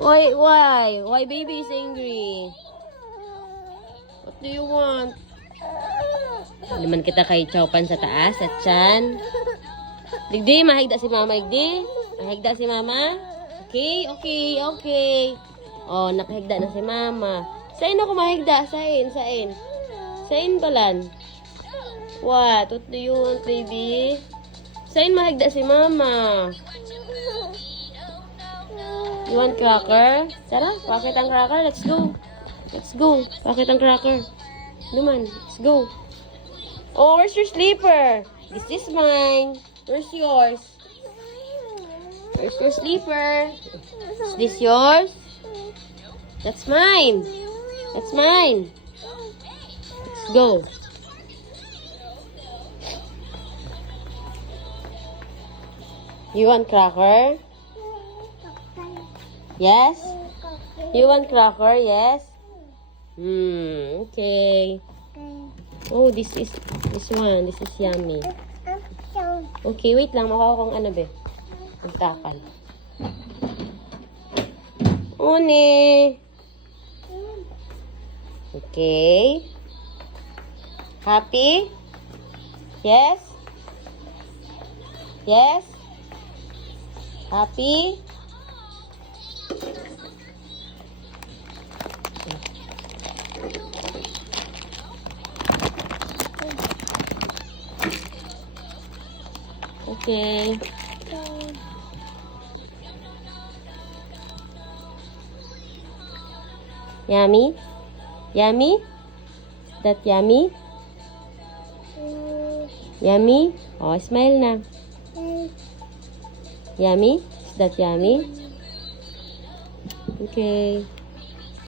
Why? Why baby is angry? What do you want? Liman kita kay Chowpan sa taas, at chan. Digdi, mahigda si mama, Digdi. Mahigda si mama. Okay. Oh, nakahigda na si mama. Sain ako mahigda, sain. Sain balan. What do you want, baby? Sain mahigda si mama. You want cracker? Tara, pakit ang cracker. Let's go. Pakit ang cracker. Duman, let's go. Oh, where's your sleeper? This is mine. Where's yours? Where's your sleeper? Is this yours? That's mine. Let's go. You want cracker? Yes? You want cracker? Yes? Okay. Oh, this one. This is yummy. Okay, wait lang. Makuha kong ano, be. Ang takal. Une. Okay. Happy? Yes? Yes? Happy? Okay. Yummy? Yummy? Is that yummy? Yummy? Oh, smile na. Yummy? Is that yummy? Okay.